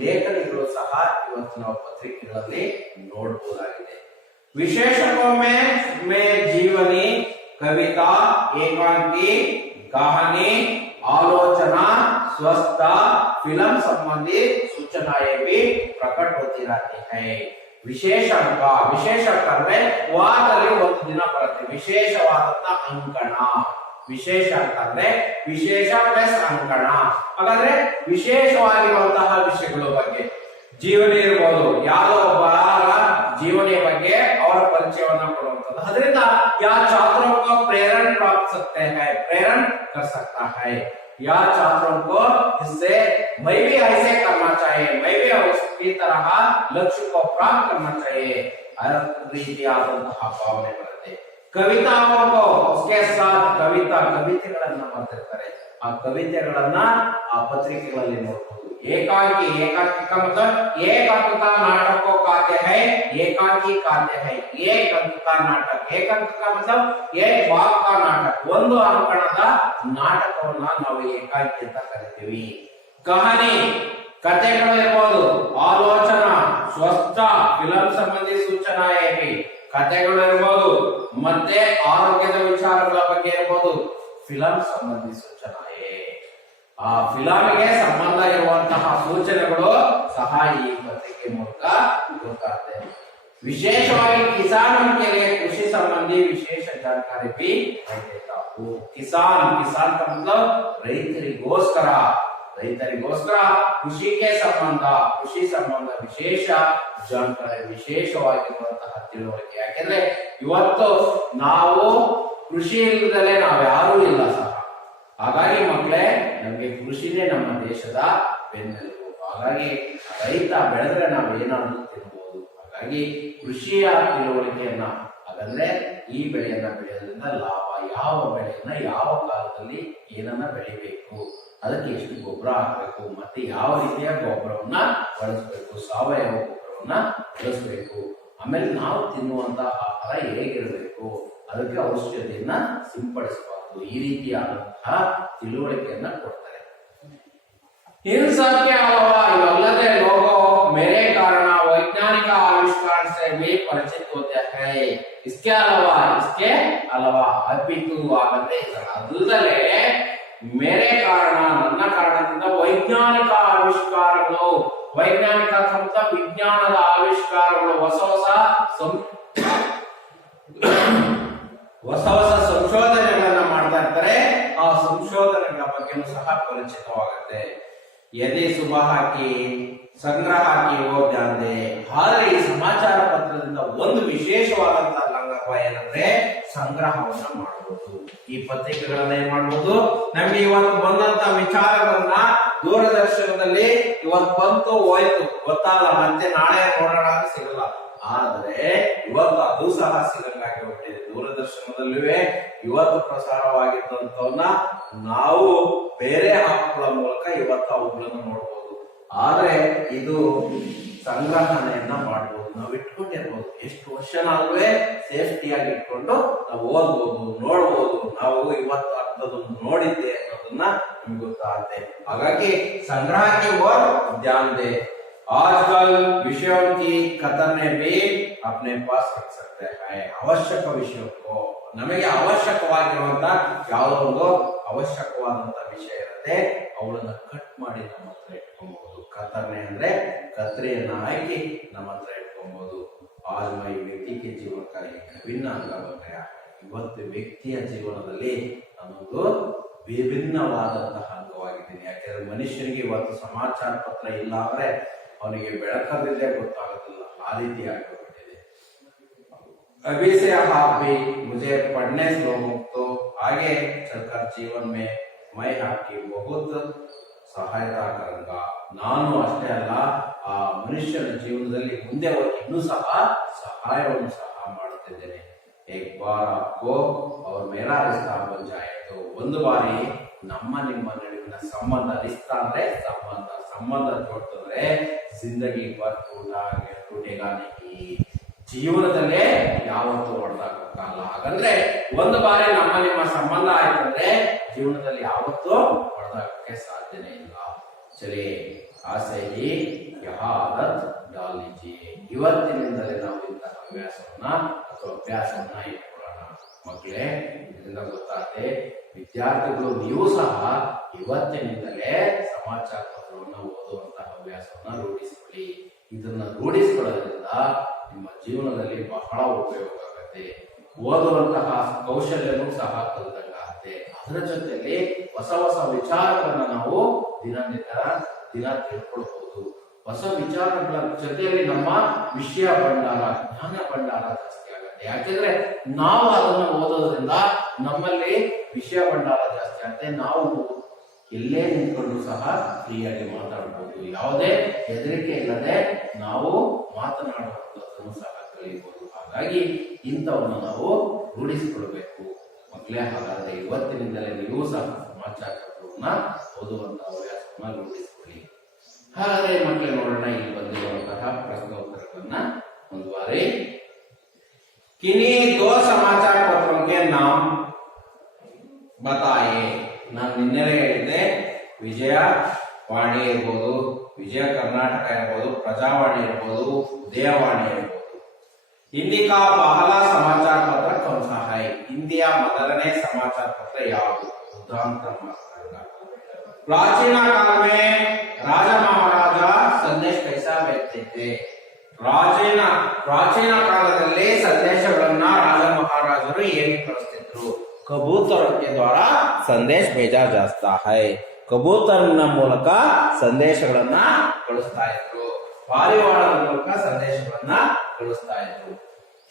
ಲೇಖನಿಗಳು ಸಹ ಇವತ್ತಿನ ಪತ್ರಿಕೆಗಳಲ್ಲಿ ನೋಡಬಹುದಾಗಿದೆ. विशेषकों में जीवनी, कविता, एकांकी, कहानी, आलोचना, स्वच्छता, फिल्म संबंधी सूचनाएं भी प्रकट होती रहती है. ವಿಶೇಷ ಅಂದ್ರೆ ವಾರದಲ್ಲಿ ಒಂದು ದಿನ ಬರುತ್ತೆ. ವಿಶೇಷವಾದಂತ ಅಂಕಣ, ವಿಶೇಷ ಅಂತಂದ್ರೆ ವಿಶೇಷ ಪ್ಲಸ್ ಅಂಕಣ. ಹಾಗಾದ್ರೆ ವಿಶೇಷವಾಗಿರುವಂತಹ ವಿಷಯಗಳ ಬಗ್ಗೆ ಜೀವನಿ ಇರ್ಬೋದು, ಯಾವುದೋ ಒಬ್ಬ ಜೀವನಿಯ ಬಗ್ಗೆ ಅವರ ಪರಿಚಯವನ್ನ ಕೊಡುವಂಥದ್ದು. ಅದರಿಂದ ಯಾವ छात्रों को प्रेरण प्राप्त प्रेरण कर सकता है. या छात्रों को इससे मैं भी ऐसे करना चाहिए, मैं भी उसकी तरह लक्ष्य को प्राप्त करना चाहिए, हर ರೀತಿಯಾದಂತಹ ಭಾವನೆ ಬರುತ್ತೆ. ಕವಿತಾओं को उसके साथ ಕವಿತೆಗಳನ್ನ ಬರ್ತಿರ್ತಾರೆ. ಆ ಕವಿತೆಗಳನ್ನ ಆ ಪತ್ರಿಕೆಗಳಲ್ಲಿ ನೋಡಬಹುದು. एकांकी का मतलब एक अंक का नाटक को कहते हैं, एकांकी कहते हैं. एक अंक का नाटक, एक अंक का मतलब एक भाग का नाटक, ಒಂದು ಅಂಕಣದ ನಾಟಕವನ್ನ ನಾವು ಏಕಾಂಕಿ ಅಂತ ಕರಿತೀವಿ. ಕಹಾನಿ ಕಥೆಗಳು ಇರಬಹುದು, ಆಲೋಚನಾ ಸ್ವಸ್ಥ ಫಿಲಂ ಸಂಬಂಧಿ ಸೂಚನಾಯೇ ಕಥೆಗಳು ಇರಬಹುದು, ಮತ್ತೆ ಆರೋಗ್ಯದ ವಿಚಾರಗಳ ಬಗ್ಗೆ ಇರಬಹುದು, ಫಿಲಂ ಸಂಬಂಧಿ ಸೂಚನಾಯೇ ಆ ಫಿಲಂಗೆ ಸಂಬಂಧ ಇರುವಂತಹ ಸೂಚನೆಗಳು ಸಹ ಈ ಪತ್ರಿಕೆ ಮೂಲಕ ಗೊತ್ತಾಗುತ್ತೆ. ವಿಶೇಷವಾಗಿ ಕಿಸಾನ್ के लिए कृषि संबंधी विशेष जानकारी भी मैं देता हूँ. किसान का मतलब ರೈತರಿಗೋಸ್ಕರ ಕೃಷಿ ಸಂಬಂಧ ವಿಶೇಷ ಜಾಣಕಾರಿ, ವಿಶೇಷವಾಗಿರುವಂತಹ ತಿಳುವಳಿಕೆ. ಯಾಕೆಂದ್ರೆ ಇವತ್ತು ನಾವು ಕೃಷಿ ಇಲ್ಲದಲೇ ನಾವ್ಯಾರೂ ಇಲ್ಲ ಸಹ. ಹಾಗಾಗಿ ಮಕ್ಕಳೇ, ನಮಗೆ ಕೃಷಿನೇ ನಮ್ಮ ದೇಶದ ಬೆನ್ನೆಲುಬು. ಹಾಗಾಗಿ ರೈತ ಬೆಳೆದ್ರೆ ನಾವು ಏನಾದ್ರೂ ತಿನ್ಬಹುದು. ಹಾಗಾಗಿ ಕೃಷಿಯ ತಿಳುವಳಿಕೆಯನ್ನ, ಹಾಗಂದ್ರೆ ಈ ಬೆಳೆಯನ್ನ ಬೆಳೆಯೋದ್ರಿಂದ ಲಾಭ, ಯಾವ ಬೆಳೆಯನ್ನ ಯಾವ ಕಾಲದಲ್ಲಿ ಏನನ್ನ ಬೆಳಿಬೇಕು, ಅದಕ್ಕೆ ಎಷ್ಟು ಗೊಬ್ಬರ ಹಾಕಬೇಕು, ಮತ್ತೆ ಯಾವ ರೀತಿಯ ಗೊಬ್ಬರವನ್ನ ಬಳಸಬೇಕು, ಸಾವಯವ ಗೊಬ್ಬರವನ್ನ ಬಳಸಬೇಕು, ಆಮೇಲೆ ನಾವು ತಿನ್ನುವಂತ ಆಹಾರ ಹೇಗಿರಬೇಕು, ಅದಕ್ಕೆ ಔಷಧಿಯನ್ನ ಸಿಂಪಡಿಸಬಾರದು. ಈ ರೀತಿಯಾದಂತಹ ತಿಳುವಳಿಕೆಯನ್ನ ಕೊಡ್ತಾರೆ. इन सब के अलावा इवಲ್ಲದೆ लोगों मेरे कारण वैज्ञानिक आविष्कार से भी परिचित होते हैं. इसके अलावा अपितु ಆಗದೆ ಅದಲ್ಲದೆ मेरे कारण ನನ್ನ ಕಾರಣದಿಂದ ವೈಜ್ಞಾನಿಕ ಆವಿಷ್ಕಾರಗಳು, ವೈಜ್ಞಾನಿಕ ಅಂತ ವಿಜ್ಞಾನದ ಆವಿಷ್ಕಾರಗಳು, ಹೊಸ ಹೊಸ ಸಂಶೋಧನೆಗಳನ್ನ ಮಾಡ್ತಾ ಇರ್ತಾರೆ, ಆ ಸಂಶೋಧನೆಗಳ ಬಗ್ಗೆನೂ ಸಹ ಪರಿಚಿತವಾಗುತ್ತೆ. ಯದಿ ಸುಬಹ ಕಿ ಸಂಗ್ರಹ ಕಿ ಓ ಧ್ಯಾನ್ ದೇ. ಆದ್ರೆ ಈ ಸಮಾಚಾರ ಪತ್ರದಿಂದ ಒಂದು ವಿಶೇಷವಾದಂತಹ ಲಂಘವ ಏನಂದ್ರೆ ಸಂಗ್ರಹವನ್ನ ಮಾಡಬಹುದು. ಈ ಪತ್ರಿಕೆಗಳನ್ನ ಏನ್ ಮಾಡಬಹುದು, ನಮ್ಗೆ ಇವತ್ತು ಬಂದಂತ ವಿಚಾರಗಳನ್ನ ದೂರದರ್ಶನದಲ್ಲಿ ಇವತ್ತು ಬಂತು ಹೋಯ್ತು ಗೊತ್ತಾಗಲ್ಲ, ಮತ್ತೆ ನಾಳೆ ನೋಡೋಣ ಅಂತ ಸಿಗಲ್ಲ. ಆದ್ರೆ ಇವತ್ತು ಅದು ಸಹ ಸಿಗಂಗಾಗಿ ಹೊರಟಿದೆ. ದೂರದರ್ಶನದಲ್ಲಿವೆ ಇವತ್ತು ಪ್ರಸಾರವಾಗಿದ್ದಂತವನ್ನ ನಾವು ಬೇರೆ ಆಪ್ಗಳ ಮೂಲಕ ಇವತ್ತು ಅವುಗಳನ್ನು ನೋಡಬಹುದು. ಆದ್ರೆ ಇದು ಸಂಗ್ರಹಣೆಯನ್ನ ಮಾಡಬಹುದು, ನಾವು ಇಟ್ಕೊಂಡಿರ್ಬೋದು. ಎಷ್ಟು ವರ್ಷನಾದ್ರೂ ಸೇಫ್ಟಿಯಾಗಿ ಇಟ್ಕೊಂಡು ನಾವು ಓದ್ಬೋದು, ನೋಡ್ಬೋದು. ನಾವು ಇವತ್ತು ಅರ್ಥದನ್ನು ನೋಡಿದ್ದೆ ಅನ್ನೋದನ್ನ ನಿಮ್ಗೆ ಗೊತ್ತಾಗುತ್ತೆ. ಹಾಗಾಗಿ ಸಂಗ್ರಹಕ್ಕೆ ಓದ್ ಧ್ಯಾನ್ ದೇ. आजकल विषयों की कतरने भी अपने पास रख सकते हैं. ಅವಶ್ಯಕ ವಿಷಯಕ್ಕೂ ನಮಗೆ ಅವಶ್ಯಕವಾಗಿರುವಂತ ಯಾವುದೋ ಒಂದು ಅವಶ್ಯಕವಾದಂತ ವಿಷಯ ಇರುತ್ತೆ, ಅವುಗಳನ್ನ ಕಟ್ ಮಾಡಿ ನಮ್ಮ ಹತ್ರ ಇಟ್ಕೊಬಹುದು. ಕತರ್ನೆ ಅಂದ್ರೆ ಕತ್ರಿಯನ್ನ ಹಾಕಿ ನಮ್ಮ ಹತ್ರ ಇಟ್ಕೊಬಹುದು. ಆಜ್ಮೈ ವ್ಯಕ್ತಿಗೆ ಜೀವನಕಾರಿ ವಿಭಿನ್ನ ಅಂಗ ಬಂದ್ರೆ ಇವತ್ತು ವ್ಯಕ್ತಿಯ ಜೀವನದಲ್ಲಿ ನಾನೊಂದು ವಿಭಿನ್ನವಾದಂತಹ ಅಂಗವಾಗಿದ್ದೀನಿ. ಯಾಕೆಂದ್ರೆ ಮನುಷ್ಯನಿಗೆ ಇವತ್ತು ಸಮಾಚಾರ ಪತ್ರ ಇಲ್ಲ ಅಂದ್ರೆ ಅವನಿಗೆ ಬೆಳಕದಿದ್ದೇ ಗೊತ್ತಾಗೋದಿಲ್ಲ, ಆ ರೀತಿ ಆಗಿಬಿಟ್ಟಿದೆ. अभी से आप भी मुझे पढ़ने लोगों तो आगे चलकर जीवन में मैं आपकी बहुत ಸಹಾಯತಾ ಕರಂಗ. ನಾನು ಅಷ್ಟೇ ಅಲ್ಲ, ಆ ಮನುಷ್ಯನ ಜೀವನದಲ್ಲಿ ಮುಂದೆ ಹೋಗಿ ಇನ್ನೂ ಸಹ ಸಹಾಯವನ್ನು ಸಹ ಮಾಡುತ್ತಿದ್ದೇನೆ. एक बार आपको और मेरा रिश्ता बन जाए तो, ಒಂದು ಬಾರಿ ನಮ್ಮ ನಿಮ್ಮ ನಡುವಿನ ಸಂಬಂಧ, ರಿಶ್ತಾ ಅಂದ್ರೆ ಸಂಬಂಧ, ಸಂಬಂಧ ತೋಡ್ತಂದ್ರೆ ಜಿಂದಗಿ ಬರ್ ಟೂಟೇಗಾನಿಕಿ, ಜೀವನದಲ್ಲೇ ಯಾವತ್ತೂ ಹೊಡೆದಾಗಲ್ಲ. ಹಾಗಂದ್ರೆ ಒಂದು ಬಾರಿ ನಮ್ಮ ನಿಮ್ಮ ಸಂಬಂಧ ಆಯ್ತಂದ್ರೆ ಜೀವನದಲ್ಲಿ ಯಾವತ್ತೂ ಹೊಡೆದಾಗಕ್ಕೆ ಸಾಧ್ಯನೇ ಇಲ್ಲ. ಚಲೇ ಆಸೆ ಹಿ ಯಹಾದತ್ ಡಾಲ್ ಲೀಜಿಯೇ. ಇವತ್ತಿನಿಂದಲೇ ನಾವು ಇಂತಹ ಹವ್ಯಾಸವನ್ನ ಅಥವಾ ಅಭ್ಯಾಸವನ್ನ ಇಟ್ಕೊಳ್ಳೋಣ. ಮಕ್ಕಳೇ, ಇದರಿಂದ ಗೊತ್ತಾಗುತ್ತೆ ವಿದ್ಯಾರ್ಥಿಗಳು ನೀವು ಸಹ ಇವತ್ತಿನಿಂದಲೇ ಸಮಾಚಾರ ಪತ್ರವನ್ನು ಓದುವಂತಹ ಹವ್ಯಾಸವನ್ನ ರೂಢಿಸಿಕೊಳ್ಳಿ. ಇದನ್ನ ರೂಢಿಸಿಕೊಳ್ಳೋದ್ರಿಂದ ನಿಮ್ಮ ಜೀವನದಲ್ಲಿ ಬಹಳ ಉಪಯೋಗ ಆಗುತ್ತೆ. ಓದುವಂತಹ ಕೌಶಲ್ಯನೂ ಸಹ ಕಲಿತಂಗಾಗುತ್ತೆ. ಅದರ ಜೊತೆಯಲ್ಲಿ ಹೊಸ ಹೊಸ ವಿಚಾರಗಳನ್ನ ನಾವು ದಿನ ತಿಳ್ಕೊಳ್ಬಹುದು. ಹೊಸ ವಿಚಾರಗಳ ಜೊತೆಯಲ್ಲಿ ನಮ್ಮ ವಿಷಯ ಭಂಡಾರ, ಜ್ಞಾನ ಭಂಡಾರ ಜಾಸ್ತಿ ಆಗುತ್ತೆ. ಯಾಕೆಂದ್ರೆ ನಾವು ಅದನ್ನ ಓದೋದ್ರಿಂದ ನಮ್ಮಲ್ಲಿ ವಿಷಯ ಭಂಡಾರ ಜಾಸ್ತಿ ಆಗುತ್ತೆ. ನಾವು ಎಲ್ಲೇ ನಿಂತ್ಕೊಂಡು ಸಹ ಫ್ರೀಯಾಗಿ ಮಾತಾಡಬಹುದು. ಯಾವುದೇ ಹೆದರಿಕೆ ಇಲ್ಲದೆ ನಾವು ಮಾತನಾಡುವಂಥದ್ದನ್ನು ಸಹ ಕಲಿಯಬಹುದು. ಹಾಗಾಗಿ ಇಂಥವನ್ನು ನಾವು ರೂಢಿಸಿಕೊಳ್ಬೇಕು ಮಕ್ಕಳೇ. ಹಾಗಾದ್ರೆ ಇವತ್ತಿನಿಂದಲೇ ನೀವು ಸಹ ಸಮಾಚಾರ ಪತ್ರವನ್ನ ಓದುವಂತ ಹವ್ಯಾಸವನ್ನ ರೂಢಿಸಿಕೊಳ್ಳಿ. ಹಾಗಾದ್ರೆ ಮಕ್ಕಳೇ ನೋಡೋಣ, ಇಲ್ಲಿ ಬಂದಿರುವಂತಹ ಪ್ರಶ್ನೋತ್ತರಗಳನ್ನ ಒಂದು ಬಾರಿ. किन्हीं दो समाचार पत्रों के नाम बताइए. ನಾನು ನಿನ್ನೆಲೆ ಹೇಳಿದ್ದೆ, ವಿಜಯವಾಣಿ ಇರ್ಬೋದು, ವಿಜಯ ಕರ್ನಾಟಕ ಇರ್ಬೋದು, ಪ್ರಜಾವಾಣಿ ಇರ್ಬೋದು, ಉದಯವಾಣಿ ಇರ್ಬೋದು. ಹಿಂದಿ ಕಾ ಪಹಲಾ ಸಮಾಚಾರ ಪತ್ರ ಕೌನ್ ಸಾ ಹೈ? ಹಿಂದಿಯ ಮೊದಲನೇ ಸಮಾಚಾರ ಪತ್ರ ಯಾವುದು? ಉದಾಂತ ಮಾರ್ಗ. ಪ್ರಾಚೀನ ಕಾಲ ಮೇ ರಾಜ ಮಹಾರಾಜ ಸಂದೇಶ ಕೈಸಾ भेजते थे? ಪ್ರಾಚೀನ ಕಾಲದಲ್ಲಿ ಸಂದೇಶಗಳನ್ನ ರಾಜ ಮಹಾರಾಜರು ಹೇಗೆ ಕಳಿಸ್ತಿದ್ರು? ಕಬೂತರ ದ್ವಾರ ಸಂದೇಶ भेजा जाता है. ಕಬೂತರ್ನ ಮೂಲಕ ಸಂದೇಶಗಳನ್ನ ಕಳಿಸ್ತಾ ಇದ್ರು, ಪಾರಿವಾಳದ ಮೂಲಕ ಸಂದೇಶಗಳನ್ನ ಕಳಿಸ್ತಾ ಇದ್ರು.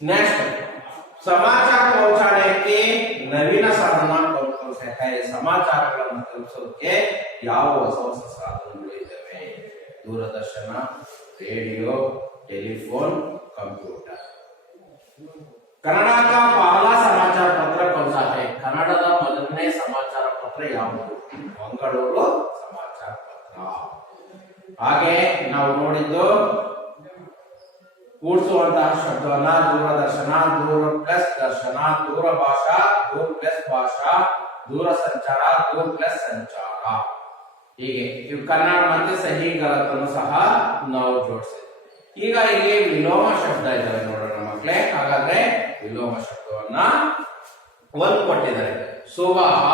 ನೆಕ್ಸ್ಟ್, ಸಮಾಚಾರ ಪਹੁಂಚಾಡಕ್ಕೆ ನವೀನ ಸಾಧನ ಸಮಾಚಾರಗಳನ್ನು ತಲುಪಿಸೋದಕ್ಕೆ ಯಾವ ಹೊಸ ಹೊಸ ಸಾಧನಗಳು ಇದ್ದಾವೆ? ದೂರದರ್ಶನ, ರೇಡಿಯೋ, टेलीफोन, कंप्यूटर. कन्नड़ का पहला समाचार पत्र कौन सा है? कन्नड़ದ ಮೊದಲನೇ ಸಮಾಚಾರ ಪತ್ರ ಯಾವುದು? ಮಂಗಳೂರು ಸಮಾಚಾರ ಪತ್ರ. ಹಾಗೆ ನಾವು ನೋಡಿದ್ದು ಕೂಡಿಸುವಂತಹ ಶಬ್ದವನ್ನ ದೂರದರ್ಶನ, ದೂರ ಪ್ಲಸ್ ದರ್ಶನ, ದೂರಭಾಷಾ, ದೂರ ಪ್ಲಸ್ ಭಾಷಾ, ದೂರ ಸಂಚಾರ, ದೂರ ಪ್ಲಸ್ ಸಂಚಾರ. ಹೀಗೆ ಇವು ಕನ್ನಡ ಮತ್ತೆ ಸಹಿ ಗಲತ್ತನ್ನು ಸಹ ನಾವು ಜೋಡಿಸಿದ್ವಿ. ಈಗ ಇಲ್ಲಿ ವಿಲೋಮ ಶಬ್ದ ಇದ್ದಾವೆ ನೋಡೋಣ ಮಕ್ಕಳೇ. ಹಾಗಾದ್ರೆ ವಿಲೋಮ ಶಬ್ದವನ್ನ ಒಂದು ಕೊಟ್ಟಿದ್ದಾರೆ, ಸುಬಹ.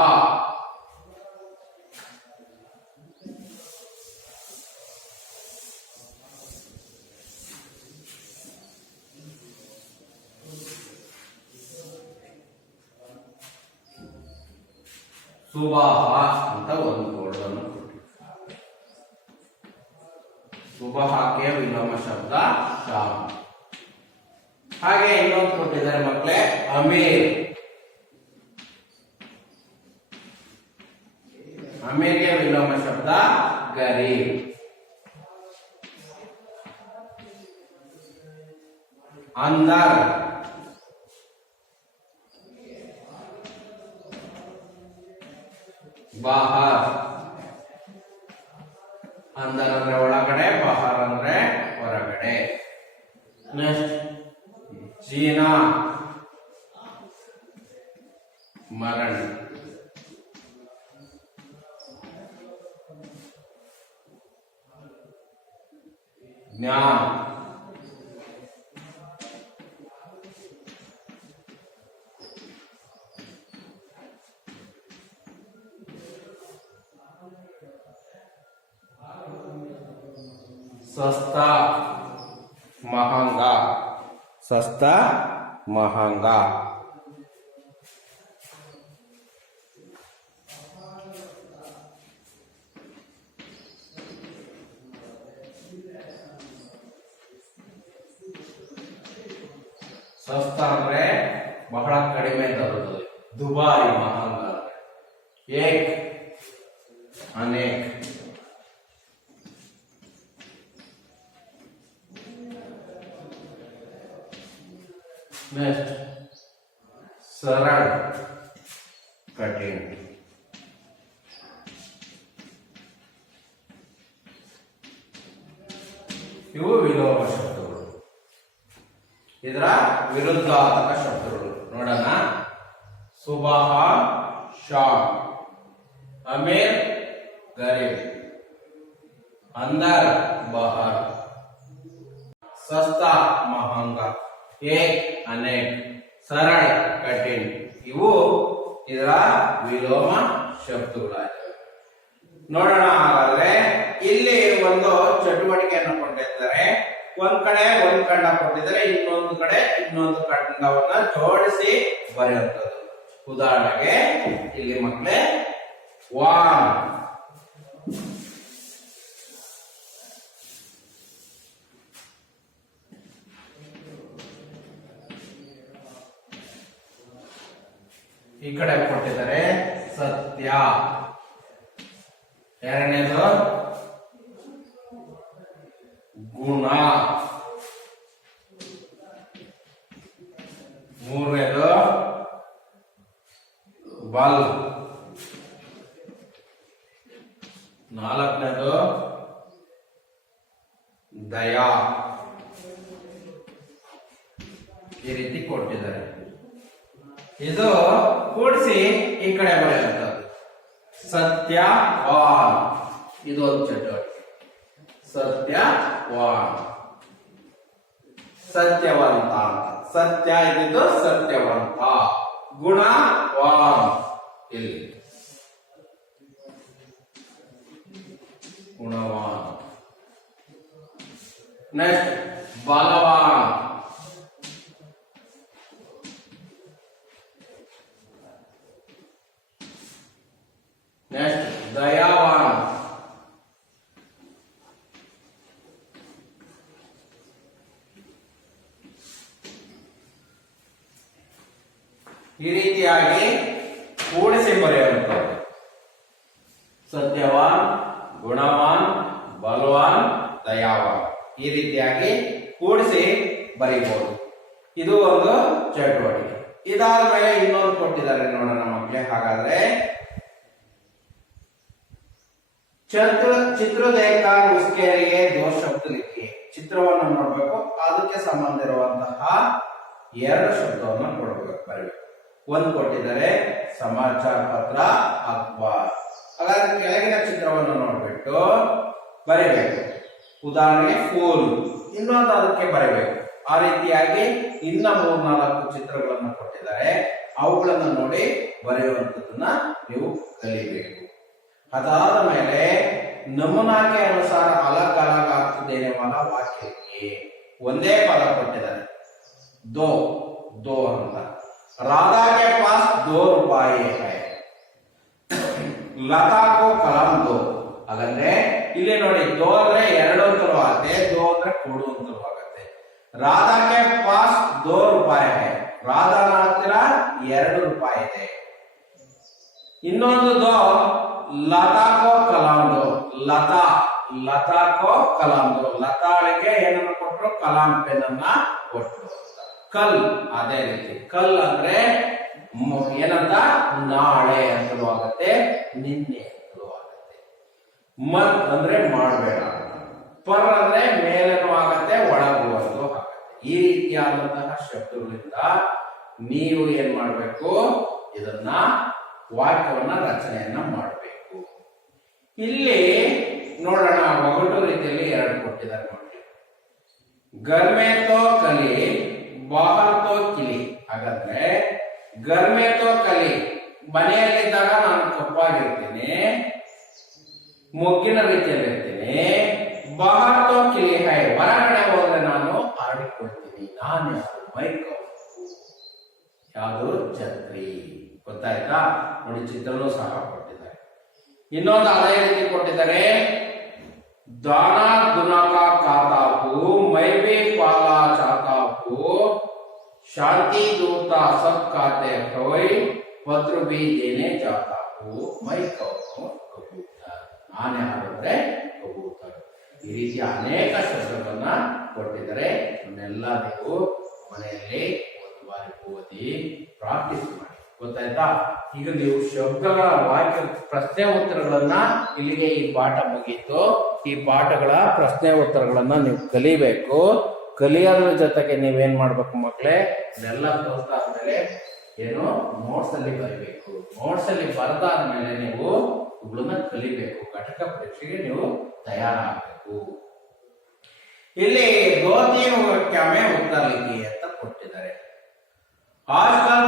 ಸುಬಹ ಅಂತ ಒಂದು ಕೋಡನ್ನು ಕೊಟ್ಟಿದ್ದಾರೆ. ಸುಬಹಕ್ಕೆ ವಿಲೋಮ ಶಬ್ದ ಶಾಮ್. ಹಾಗೆ ಇನ್ನೊಂದು ಕೊಟ್ಟಿದ್ದಾರೆ ಮಕ್ಕಳೇ, ಅಮೀರ್. ಅಮೀರ್ಗೆ ವಿಲೋಮ ಶಬ್ದ ಗರೀಬ್. अंदर, बाहर. अंदर ಅಂದ್ರೆ ಒಳಗಡೆ, ಬಾಹರ್ ಅಂದ್ರೆ ಹೊರಗಡೆ. ನೆಕ್ಸ್ಟ್ जीना, मरण. ज्ञान, सस्ता महंगा. सस्ता महंगा. सस्ता ಅಂದ್ರೆ ಬಹಳ ಕಡಿಮೆ ದರದ್ದು. ದುಬಾರಿ, महंगा. एक, अनेक. नेक्स्ट सरल, कठिन. ಇವು ವಿಲೋಮ ಶಬ್ದಗಳು. ಇದರ ವಿರುದ್ಧಾರ್ಥಕ ಶಬ್ದಗಳು ನೋಡೋಣ. ಸುಬಹ ಶಾಮ್, ಅಮೀರ್ ಗರೀಬ್, अंदर बाहर, सस्ता महंगा, एक अनेक, सरल कठिन. ಇವು ಇದರ ವಿಲೋಮ ಶಬ್ದಗಳಾಗಿವೆ. ನೋಡೋಣ. ಹಾಗಾದ್ರೆ ಇಲ್ಲಿ ಒಂದು ಚಟುವಟಿಕೆಯನ್ನು ಕೊಟ್ಟಿದ್ದಾರೆ. ಒಂದ್ ಕಡೆ ಒಂದು ಖಂಡ ಕೊಟ್ಟಿದ್ದಾರೆ, ಇನ್ನೊಂದು ಕಡೆ ಇನ್ನೊಂದು ಖಂಡವನ್ನ ಜೋಡಿಸಿ ಬರೆಯುವಂಥದ್ದು. ಉದಾಹರಣೆಗೆ ಇಲ್ಲಿ ಮಕ್ಕಳೇ ವಾನ್, ಈ ಕಡೆ ಕೊಟ್ಟಿದ್ದಾರೆ ಸತ್ಯ. ಎರಡನೇದು ಗುಣ. ಮೂರನೇದು ಬಲ್. ನಾಲ್ಕನೇದು ದಯಾ. ಈ ರೀತಿ ಕೊಟ್ಟಿದ್ದಾರೆ. ಇದು ಕೂಡಿಸಿ ಈ ಕಡೆ ಬರೆಯುವಂಥದ್ದು. ಸತ್ಯವಾನ್, ಇದು ಒಂದು ಚಟುವಟಿಕೆ. ಸತ್ಯವಾನ್, ಸತ್ಯವಂತ ಅಂತ. ಸತ್ಯ ಇದ್ದಿದ್ದು ಸತ್ಯವಂತ. ಗುಣವಾನ್, ಇಲ್ಲಿ ಗುಣವಾನ್. ನೆಕ್ಸ್ಟ್ ಬಲವಾನ್. नेक्स्ट दयावान. ಈ ರೀತಿಯಾಗಿ ಕೂಡಿಸಿ ಬರೆಯುವಂಥದ್ದು. ಸತ್ಯವಾನ್, ಗುಣವಾನ್, ಬಲವಾನ್, ದಯಾವಾನ್. ಈ ರೀತಿಯಾಗಿ ಕೂಡಿಸಿ ಬರೀಬಹುದು. ಇದು ಒಂದು ಚಟುವಟಿಕೆ. ಇದಾದ ಮೇಲೆ ಇನ್ನೊಂದು ಕೊಟ್ಟಿದ್ದಾರೆ ನೋಡೋಣ ಮಕ್ಕಳೇ. ಹಾಗಾದ್ರೆ ಚಿತ್ರ देखकर उसके लिए दो शब्द लिखिए. ಚಿತ್ರವನ್ನು ನೋಡಬೇಕು, ಅದಕ್ಕೆ ಸಂಬಂಧ ಇರುವಂತಹ ಎರಡು ಶಬ್ದವನ್ನು ಬರಬೇಕು. ಒಂದು ಕೊಟ್ಟಿದ್ದಾರೆ ಸಮಾಚಾರ ಪತ್ರ ಅಖಬಾರ್. ಹಾಗಾದ್ರೆ ಕೆಳಗಿನ ಚಿತ್ರವನ್ನು ನೋಡ್ಬಿಟ್ಟು ಬರೀಬೇಕು. ಉದಾಹರಣೆಗೆ ಫೂಲ್, ಇನ್ನೊಂದು ಅದಕ್ಕೆ ಬರೀಬೇಕು. ಆ ರೀತಿಯಾಗಿ ಇನ್ನ 3-4 ಚಿತ್ರಗಳನ್ನು ಕೊಟ್ಟಿದ್ದಾರೆ. ಅವುಗಳನ್ನು ನೋಡಿ ಬರೆಯುವಂತದನ್ನ ನೀವು ಕಲಿಬೇಕು. अदाद मेले नमूना के अनुसार अलग अलग अर्थ देने वाला वाक्य लिखिए. ಒಂದೇ ಪದ ಕೊಟ್ಟಿದ್ದಾರೆ, दो दो ಅಂತ. राधा के पास 2 रुपये है. ಲತಾ ಕೋ ಕಲಂ ದೋ. ಹಾಗಂದ್ರೆ ಇಲ್ಲಿ ನೋಡಿ, ದೋ ಅಂದ್ರೆ 2 ಅಂತಲೂ ಆಗುತ್ತೆ, ದೋ ಅಂದ್ರೆ ಕೊಡು ಅಂತಲೂ ಆಗುತ್ತೆ. ರಾಧಾ ಕೆ ಪಾಸ್ 2 ರೂಪಾಯಿ है. ರಾಧಾನ ಹತ್ತಿರ 2 ರೂಪಾಯಿ ಇದೆ. ಇನ್ನೊಂದು ದೋ, ಲತಾ ಕೋ ಕಲಾಂ ದೋ. ಲತಾ ಕೋ ಕಲಾಂ ದೋ. ಲತಾಳಿಗೆ ಏನನ್ನು ಕೊಟ್ಟರು? ಕಲಾಂ ಪೆನ್ ಅನ್ನ ಕೊಟ್ಟರು. ಕಲ್ ಅದೇ ರೀತಿ, ಕಲ್ ಅಂದ್ರೆ ಏನಂತ? ನಾಳೆ ಅಂತಲೂ ಆಗುತ್ತೆ, ನಿನ್ನೆ ಅಂತಲೂ ಆಗುತ್ತೆ. ಮತ್ ಅಂದ್ರೆ ಮಾಡಬೇಡ. ಪರ್ ಅಂದ್ರೆ ಮೇಲೂ ಆಗತ್ತೆ, ಒಳಗೂ ಆಗುತ್ತೆ. ಈ ರೀತಿಯಾದಂತಹ ಶಬ್ದಗಳಿಂದ ನೀವು ಏನ್ ಮಾಡ್ಬೇಕು? ಇದನ್ನ ವಾಕ್ಯವನ್ನ ರಚನೆಯನ್ನ ಮಾಡಬೇಕು. ಇಲ್ಲಿ ನೋಡೋಣ, ಒಗಟು ರೀತಿಯಲ್ಲಿ 2 ಕೊಟ್ಟಿದ್ದಾರೆ ನೋಡಿ. ಗರ್ಮೆ ತೋ ಕಲಿ, ಬಾಹರ್ ತೋ ಕಿಲಿ. ಹಾಗಾದ್ರೆ ಗರ್ಮೆ ತೋ ಕಲಿ, ಮನೆಯಲ್ಲಿದ್ದಾಗ ನಾನು ಕಪ್ಪಾಗಿರ್ತೀನಿ, ಮೊಗ್ಗಿನ ರೀತಿಯಲ್ಲಿ ಇರ್ತೀನಿ. ಬಾಹರ್ ತೋ ಕಿಲಿ ಹೈ, ಹೊರಗಡೆ ಹೋದ್ರೆ ನಾನು ಹರಡಿಕೊಳ್ತೀನಿ. ನಾನು ಮೈಕ್ ಯಾವುದು? ಛತ್ರಿ. ಗೊತ್ತಾಯ್ತಾ? ನೋಡಿ, ಚಿತ್ರನೂ ಸಹ ಕೊಟ್ಟಿದ್ದಾರೆ. ಇನ್ನೊಂದು ಅದೇ ರೀತಿ ಕೊಟ್ಟಿದ್ದಾರೆ. दाना दुना का खाता हूँ, मैं भी पाला चाहता हूँ, शांति दूता सब खाते हुए, पत्र भी देने जाता हूँ, मैं कहूँ कबूतर. ಆನೆ ಹಾಡಿದ್ರೆ ಕಬೂತರ್. ಈ ರೀತಿ ಅನೇಕ ಶಬ್ದಗಳನ್ನ ಕೊಟ್ಟಿದ್ದಾರೆ. ಇವನ್ನೆಲ್ಲ ನೀವು ಮನೆಯಲ್ಲಿ ಒಂದು ಬಾರಿ ಓದಿ ಪ್ರಾಕ್ಟೀಸ್ ಮಾಡಿ. ಗೊತ್ತಾಯ್ತಾ? ಈಗ ನೀವು ಶಬ್ದಗಳ ವಾಕ್ಯ ಪ್ರಶ್ನೆ ಉತ್ತರಗಳನ್ನ, ಇಲ್ಲಿಗೆ ಈ ಪಾಠ ಮುಗೀತು. ಈ ಪಾಠಗಳ ಪ್ರಶ್ನೆ ಉತ್ತರಗಳನ್ನ ನೀವು ಕಲಿಬೇಕು. ಕಲಿಯೋದ್ರ ಜೊತೆಗೆ ನೀವೇನ್ ಮಾಡ್ಬೇಕು ಮಕ್ಕಳೇ? ಇದೆಲ್ಲ ಕಲಿತಾದ್ಮೇಲೆ ಏನು ನೋಟ್ಸ್ ಅಲ್ಲಿ ಬರೀಬೇಕು. ನೋಟ್ಸ್ ಅಲ್ಲಿ ಬರೆದಾದ್ಮೇಲೆ ನೀವು ಇವುಗಳನ್ನ ಕಲಿಬೇಕು. ಘಟಕ ಪರೀಕ್ಷೆಗೆ ನೀವು ತಯಾರಾಗಬೇಕು. ಇಲ್ಲಿ 2-3 वाक्य में उत्तर लिखिए ಅಂತ ಕೊಟ್ಟಿದ್ದಾರೆ. आजकल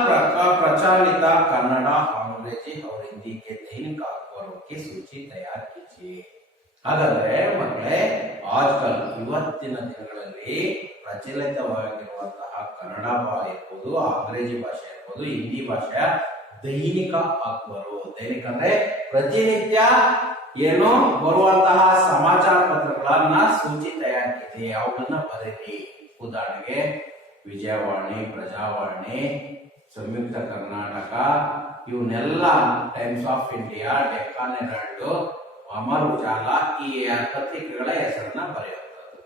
प्रचलित कन्नड़, अंग्रेजी और हिंदी के दैनिक अखबारों की सूची तैयार कीजिए. ಹಾಗಾದ್ರೆ ಮಕ್ಕಳೇ, ಆಜ್ಕಲ್ ಇವತ್ತಿನ ದಿನಗಳಲ್ಲಿ ಪ್ರಚಲಿತವಾಗಿರುವಂತಹ ಕನ್ನಡ ಇರ್ಬೋದು, ಅಂಗ್ರೇಜಿ ಭಾಷೆ ಇರ್ಬೋದು, ಹಿಂದಿ ಭಾಷೆಯ ದೈನಿಕ ಅಖಬಾರು. ದೈನಿಕ ಅಂದ್ರೆ ಪ್ರತಿನಿತ್ಯ ಏನು ಬರುವಂತಹ ಸಮಾಚಾರ ಪತ್ರಗಳನ್ನ ಸೂಚಿ ತಯಾರಿಸಿದೆ, ಅವುಗಳನ್ನ ಬರೀರಿ. ಉದಾಹರಣೆಗೆ ವಿಜಯವಾಣಿ, ಪ್ರಜಾವಾಣಿ, ಸಂಯುಕ್ತ ಕರ್ನಾಟಕ, ಇವನ್ನೆಲ್ಲ, Times of India, Deccan Herald, Amar Ujala, ಈ ಪತ್ರಿಕೆಗಳ ಹೆಸರನ್ನ ಬರೆಯುತ್ತದೆ.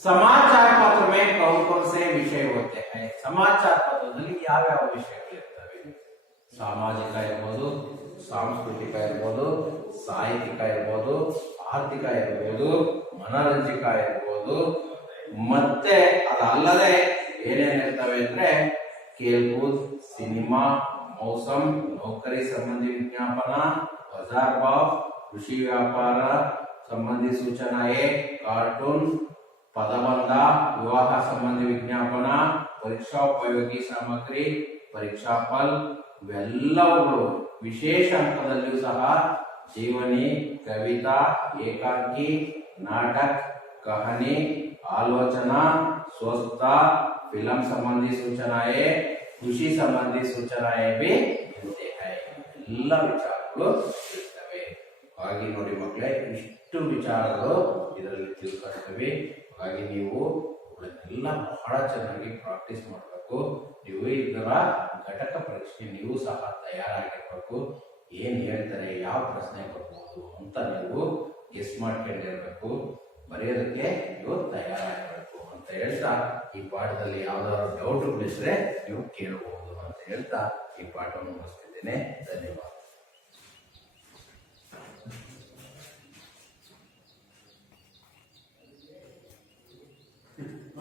ಸಮಾಚಾರ ಪತ್ರ में कौन-कौन से विषय होते हैं? ಸಮಾಚಾರ ಪತ್ರದಲ್ಲಿ ಯಾವ್ಯಾವ ವಿಷಯಗಳಿರ್ತವೆ? ಸಾಮಾಜಿಕ ಇರ್ಬೋದು, ಸಾಂಸ್ಕೃತಿಕ ಇರ್ಬೋದು, ಸಾಹಿತ್ಯಿಕ ಇರ್ಬೋದು, ಆರ್ಥಿಕ ಇರ್ಬೋದು, ಮನರಂಜಿಕ ಇರ್ಬೋದು, ಮತ್ತೆ ಅದಲ್ಲದೆ ಏನೇನಿರ್ತವೆ ಅಂದ್ರೆ खेलकूद, सिनेमा, मौसम, नौकरी संबंधी विज्ञापन, बाजार भाव, कृषि व्यापार संबंधी सूचनाएं, कार्टून, पदबंध, विवाह संबंधी विज्ञापन, परीक्षा उपयोगी सामग्री, परीक्षा फल, ಇವೆಲ್ಲವುಗಳು ವಿಶೇಷ ಅಂಕದಲ್ಲಿಯೂ ಸಹ ಜೀವನಿ, ಕವಿತಾ, ಏಕಾಂಕಿ, ನಾಟಕ, ಕಹಾನಿ, ಆಲೋಚನಾ, ಸ್ವಸ್ಥ, फिल्म संबंधी सूचनाएं, कृषि संबंधी सूचनाएं भी मिलते हैं. ಎಲ್ಲ ವಿಚಾರಗಳು ಇರ್ತವೆ. ಹಾಗೆ ನೋಡಿ ಮಕ್ಕಳೇ, ಇಷ್ಟು ವಿಚಾರಗಳು ಇದರಲ್ಲಿ ತಿಳ್ಕೊಳ್ತವೆ. ಹಾಗೆ ನೀವು ಎಲ್ಲ ಬಹಳ ಚೆನ್ನಾಗಿ ಪ್ರಾಕ್ಟೀಸ್ ಮಾಡಬೇಕು. ನೀವು ಇದರ ಘಟಕ ಪರೀಕ್ಷೆ ನೀವು ಸಹ ತಯಾರಾಗಿರ್ಬೇಕು. ಏನ್ ಹೇಳ್ತಾರೆ, ಯಾವ ಪ್ರಶ್ನೆ ಬರ್ಬೋದು ಅಂತ ನೀವು ಗೆಸ್ ಮಾಡ್ಕೊಂಡಿರ್ಬೇಕು. ಬರೆಯೋದಕ್ಕೆ ನೀವು ತಯಾರಾಗಿರ್ಬೇಕು ಅಂತ ಹೇಳ್ತಾ, ಈ ಪಾಠದಲ್ಲಿ ಯಾವ್ದಾದ್ರು ಡೌಟ್ಗಳಿದ್ರೆ ನೀವು ಕೇಳಬಹುದು ಅಂತ ಹೇಳ್ತಾ ಈ ಪಾಠವನ್ನು ಮುಗಿಸ್ತಿದ್ದೇನೆ. ಧನ್ಯವಾದ.